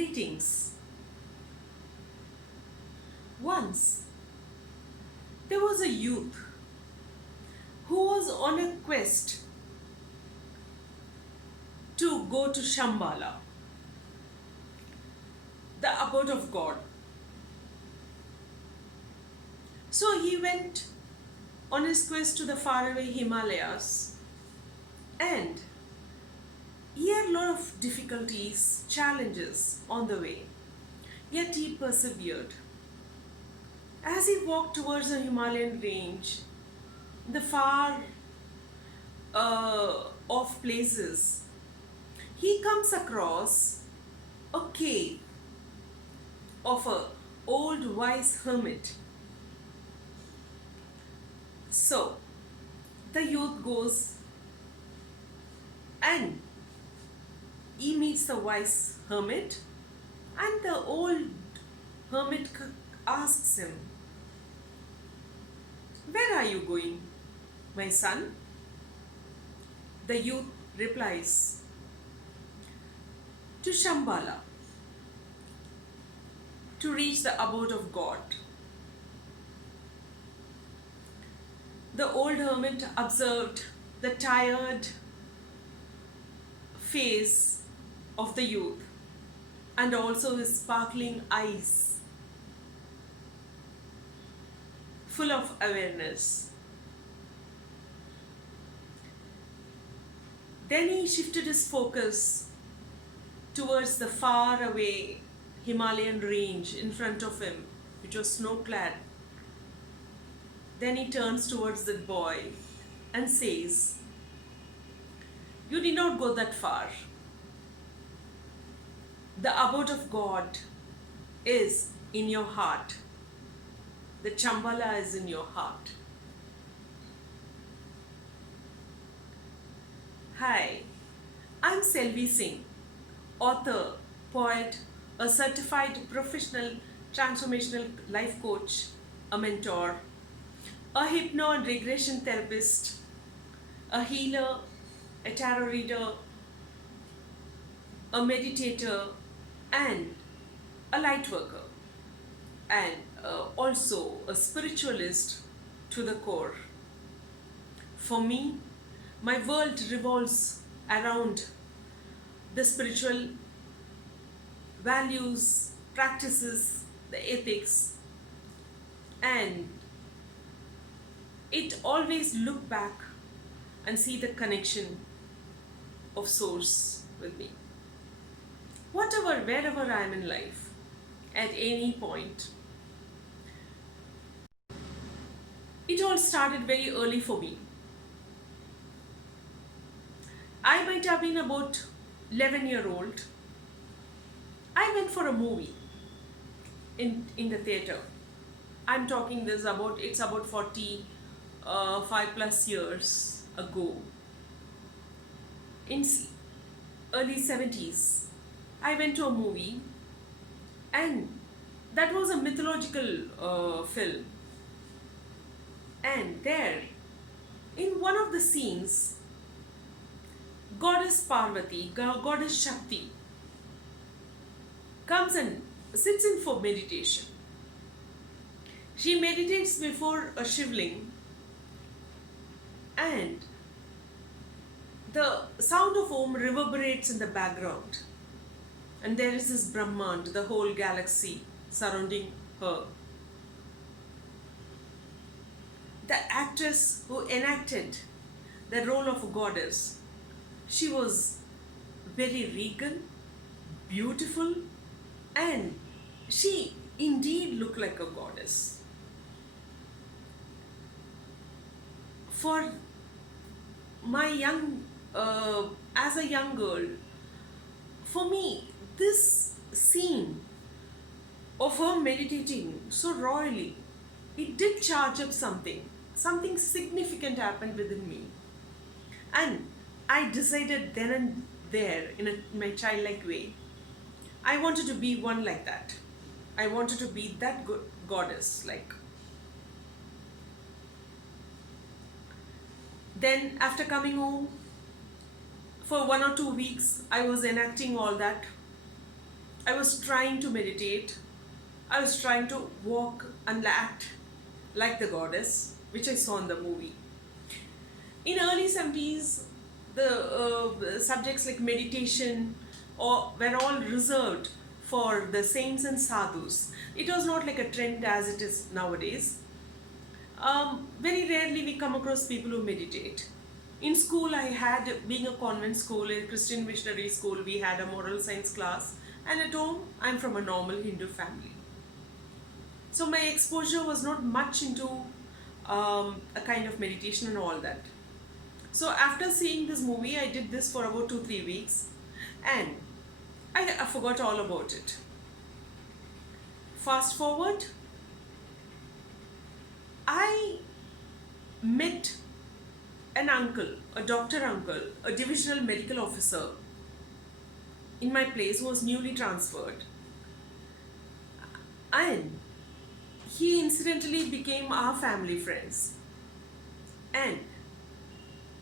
Greetings. Once there was a youth who was on a quest to go to Shambhala, the abode of God. So he went on his quest to the faraway Himalayas, and he had a lot of difficulties, challenges on the way, yet he persevered. As he walked towards the Himalayan range, the far off places, he comes across a cave of a old wise hermit. So the youth goes and he meets the wise hermit, and the old hermit asks him, "Where are you going, my son?" The youth replies, "To Shambhala, to reach the abode of God." The old hermit observed the tired face of the youth and also his sparkling eyes, full of awareness. Then he shifted his focus towards the far away Himalayan range in front of him, which was snow-clad. Then he turns towards the boy and says, "You did not go that far. The abode of God is in your heart. The Shambhala is in your heart." Hi, I'm Selve Singh, author, poet, a certified professional transformational life coach, a mentor, a hypno and regression therapist, a healer, a tarot reader, a meditator, and a light worker, and also a spiritualist to the core. For me, my world revolves around the spiritual values, practices, the ethics, and it always look back and see the connection of source with me. Whatever, wherever I am in life, at any point, it all started very early for me. I might have been about 11-year-old. I went for a movie in the theater. I'm talking this about, it's about 45 plus years ago. In early 70s, I went to a movie, and that was a mythological film. And there, in one of the scenes, Goddess Parvati, Goddess Shakti, comes and sits in for meditation. She meditates before a shivling, and the sound of Om reverberates in the background. And there is this Brahmand, the whole galaxy surrounding her. The actress who enacted the role of a goddess, she was very regal, beautiful, and she indeed looked like a goddess. For my as a young girl, for me, this scene of her meditating so royally, it did charge up something. Something significant happened within me. And I decided then and there, in my childlike way, I wanted to be one like that. I wanted to be that goddess, like. Then after coming home, for 1 or 2 weeks, I was enacting all that. I was trying to meditate. I was trying to walk and act like the goddess, which I saw in the movie. In early 70s, the subjects like meditation or were all reserved for the saints and sadhus. It was not like a trend as it is nowadays. Very rarely we come across people who meditate. In school, I had, being a convent school, a Christian missionary school, we had a moral science class, and at home, I'm from a normal Hindu family. So my exposure was not much into a kind of meditation and all that. So after seeing this movie, I did this for about 2-3 weeks, and I forgot all about it. Fast forward, I met an uncle, a doctor uncle, a divisional medical officer in my place who was newly transferred. And he incidentally became our family friends. And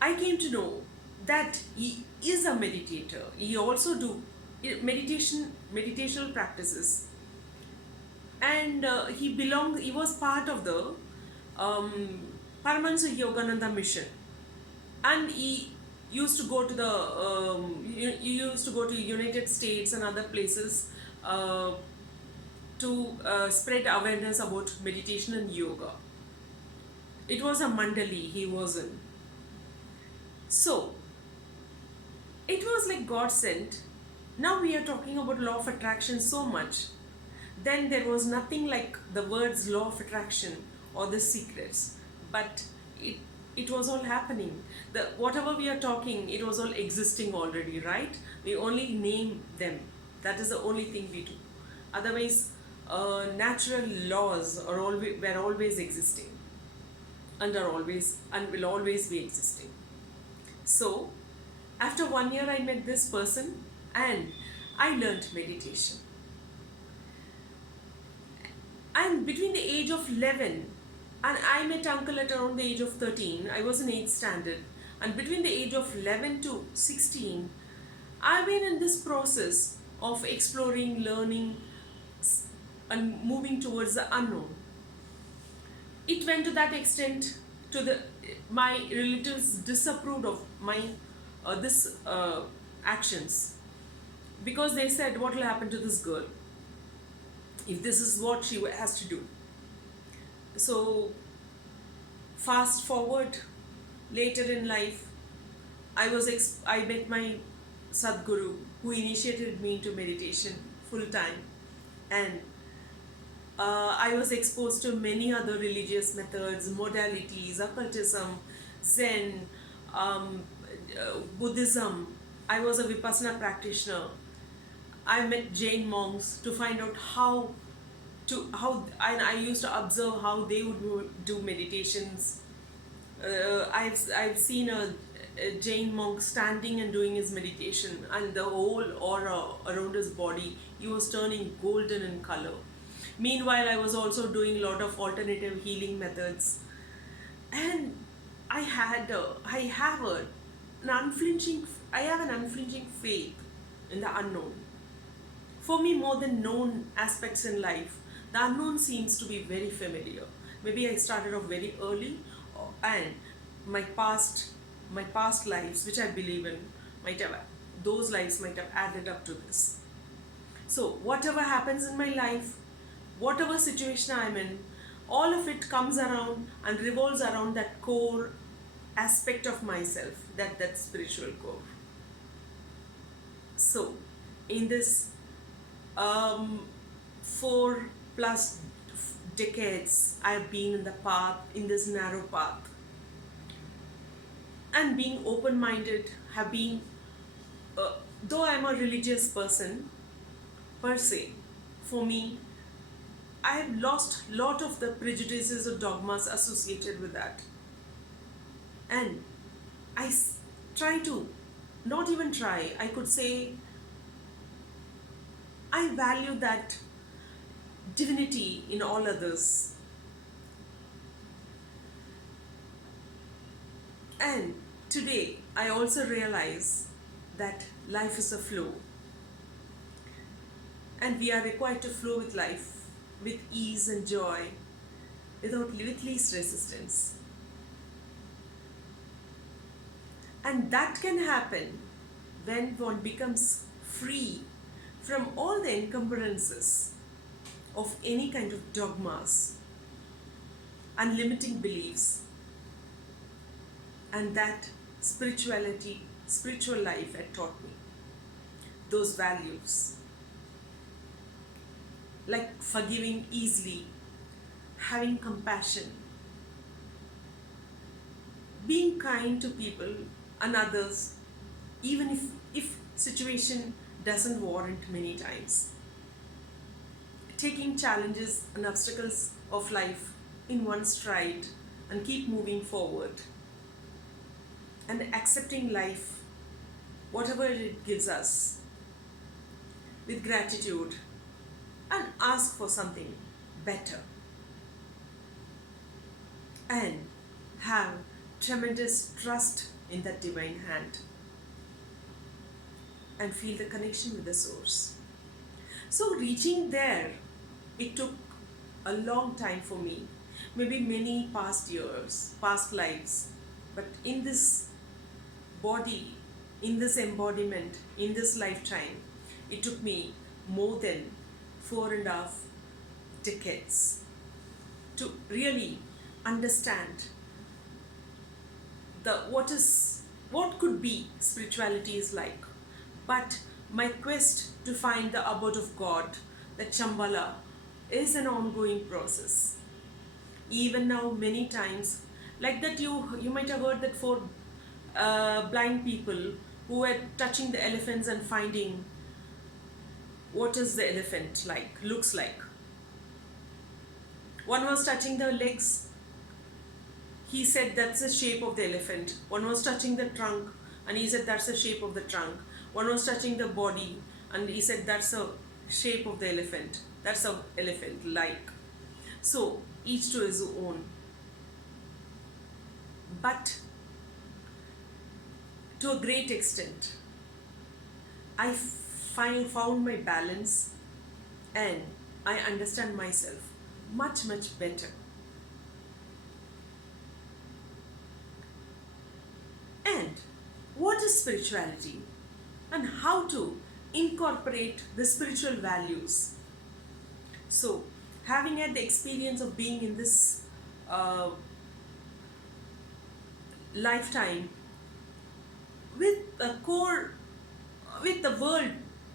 I came to know that he is a meditator. He also do meditational practices. And he was part of the Paramahansa Yogananda mission. And he used to go to he used to go to United States and other places to spread awareness about meditation and yoga. It was a mandali he was in. So it was like God sent. Now we are talking about law of attraction so much. Then there was nothing like the words law of attraction or the secrets, but it was all happening. The whatever we are talking, it was all existing already, right? We only name them. That is the only thing we do. Otherwise, natural laws were always existing, and will always be existing. So, after 1 year, I met this person, and I learned meditation. And between the age of 11, and I met uncle at around the age of 13, I was in 8th standard, and between the age of 11 to 16, I've been in this process of exploring, learning, and moving towards the unknown. It went to that extent to my relatives disapproved of my this actions, because they said, what will happen to this girl if this is what she has to do? So fast forward, later in life, I met my Sadguru, who initiated me into meditation full time, and I was exposed to many other religious methods, modalities, occultism, Zen, Buddhism. I was a Vipassana practitioner. I met Jain monks to find out and I used to observe how they would do meditations. I've seen a Jain monk standing and doing his meditation, and the whole aura around his body, he was turning golden in color. Meanwhile, I was also doing a lot of alternative healing methods, and I have an unflinching faith in the unknown. For me, more than known aspects in life, the unknown seems to be very familiar. Maybe I started off very early, and my past lives, which I believe in, those lives might have added up to this. So whatever happens in my life, whatever situation I'm in, all of it comes around and revolves around that core aspect of myself, that spiritual core. So in this 4+ decades, I've been in the path, in this narrow path, and being open-minded, have been, though I'm a religious person per se, for me, I've lost a lot of the prejudices or dogmas associated with that. And I try to, not even try, I could say, I value that divinity in all others. And today, I also realize that life is a flow. And we are required to flow with life with ease and joy, with least resistance. And that can happen when one becomes free from all the encumbrances of any kind of dogmas and limiting beliefs. And that spiritual life had taught me those values, like forgiving easily, having compassion, being kind to people and others, even if situation doesn't warrant many times, taking challenges and obstacles of life in one stride and keep moving forward, and accepting life, whatever it gives us, with gratitude, and ask for something better, and have tremendous trust in that divine hand, and feel the connection with the source. So reaching there, it took a long time for me, maybe many past years, past lives, but in this body, in this embodiment, in this lifetime, it took me more than 4.5 decades to really understand what could be spirituality is like. But my quest to find the abode of God, the Chambala, is an ongoing process. Even now, many times, like that, you might have heard that for blind people who were touching the elephants and finding what is the elephant like, looks like. One was touching the legs, he said that's the shape of the elephant. One was touching the trunk and he said that's the shape of the trunk. One was touching the body and he said that's the shape of the elephant. That's an elephant like. So each to his own. But to a great extent, I found my balance and I understand myself much, much better. And what is spirituality and how to incorporate the spiritual values? So, having had the experience of being in this lifetime with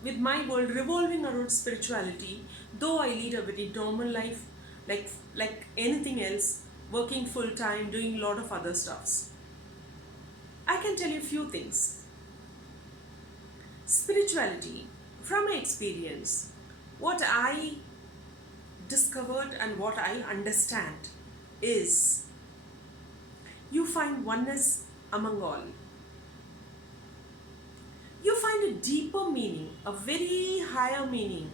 with my world revolving around spirituality, though I lead a very normal life, like anything else, working full time, doing a lot of other stuffs, I can tell you a few things. Spirituality, from my experience, what I discovered and what I understand is you find oneness among all. You find a deeper meaning, a very higher meaning.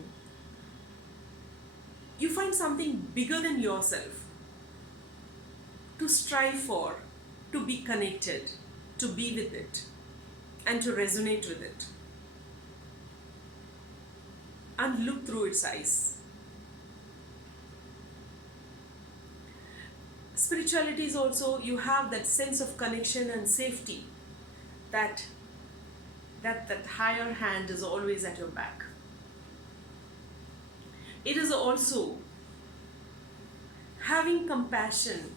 You find something bigger than yourself to strive for, to be connected, to be with it, and to resonate with it, and look through its eyes. Spirituality is also, you have that sense of connection and safety, that higher hand is always at your back. It is also having compassion,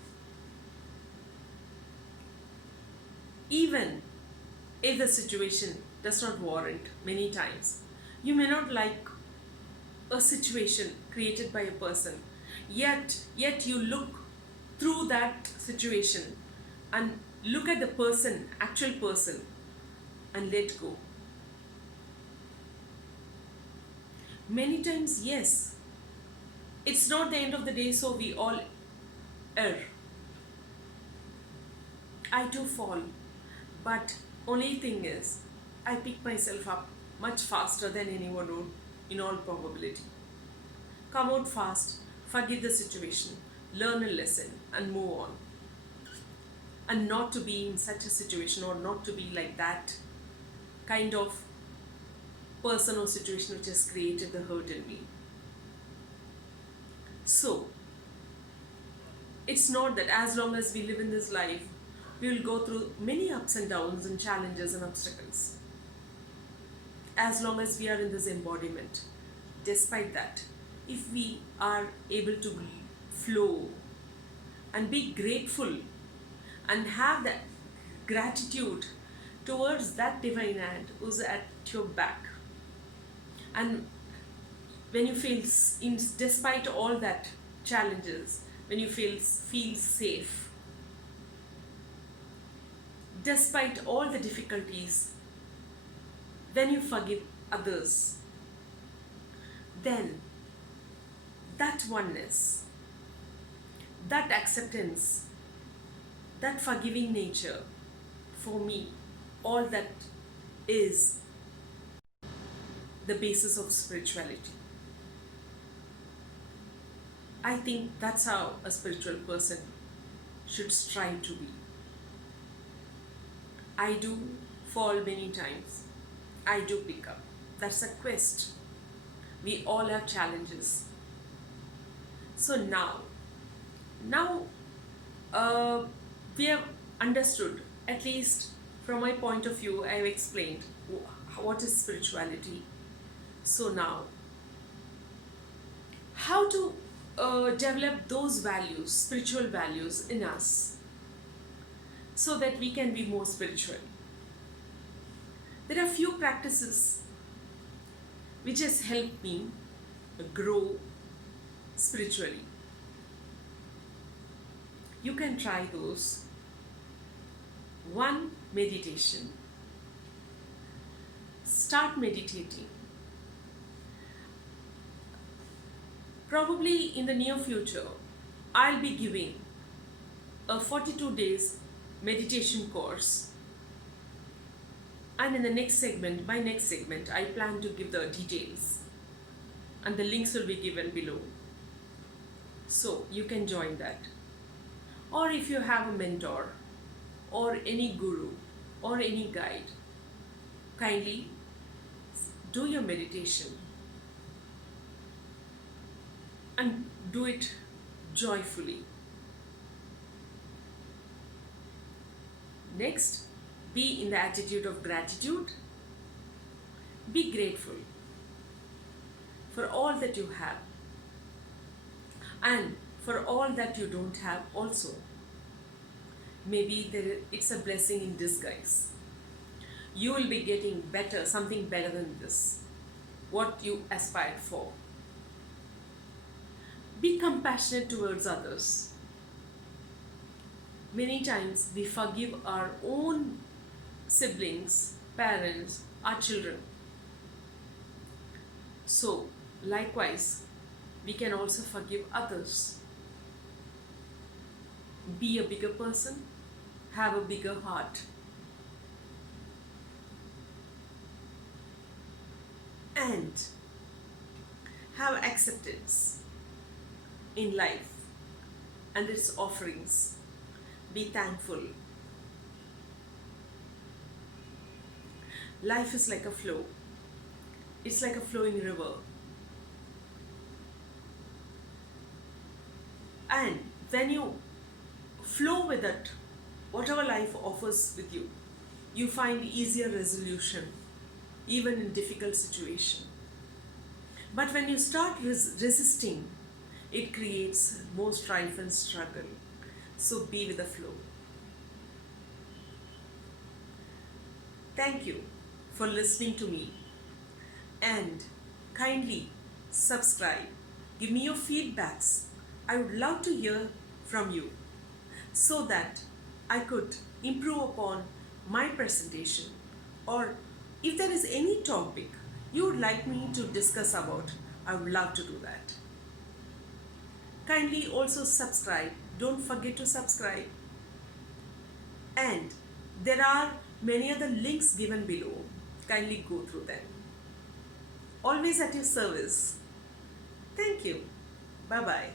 even if the situation does not warrant many times. You may not like a situation created by a person, yet you look through that situation and look at the person, actual person, and let go. Many times, yes, it's not the end of the day, so we all err. I do fall, but only thing is, I pick myself up much faster than anyone would, in all probability. Come out fast, forgive the situation, learn a lesson, and move on. And not to be in such a situation, or not to be like that kind of person or situation which has created the hurt in me. So, it's not that as long as we live in this life, we will go through many ups and downs and challenges and obstacles. As long as we are in this embodiment, despite that, if we are able to flow and be grateful and have that gratitude towards that divine hand who's at your back, and when you feel, despite all that challenges, when you feel safe, despite all the difficulties, when you forgive others, then that oneness, that acceptance, that forgiving nature, for me, all that is the basis of spirituality. I think that's how a spiritual person should strive to be. I do fall many times. I do pick up. That's a quest. We all have challenges. So now we have understood, at least from my point of view, I have explained what is spirituality. So now, how to develop those values, spiritual values in us, so that we can be more spiritual. There are few practices which has helped me grow spiritually. You can try those. One, meditation. Start meditating. Probably in the near future, I'll be giving a 42 days meditation course. And in the next segment, I plan to give the details. And the links will be given below. So you can join that. Or if you have a mentor, or any guru, or any guide, kindly do your meditation. And do it joyfully. Next, be in the attitude of gratitude. Be grateful for all that you have and for all that you don't have also. Maybe it's a blessing in disguise. You will be getting better, something better than this, what you aspired for. Be compassionate towards others. Many times we forgive our own siblings, parents, our children. So, likewise, we can also forgive others. Be a bigger person, have a bigger heart. And have acceptance in life and its offerings. Be thankful. Life is like a flow. It's like a flowing river. And when you flow with it, whatever life offers with you, you find easier resolution, even in difficult situation. But when you start resisting, it creates more strife and struggle. So be with the flow. Thank you for listening to me, and kindly subscribe. Give me your feedbacks. I would love to hear from you so that I could improve upon my presentation, or if there is any topic you would like me to discuss about, I would love to do that. Kindly also subscribe. Don't forget to subscribe. And there are many other links given below. Kindly go through them. Always at your service. Thank you. Bye-bye.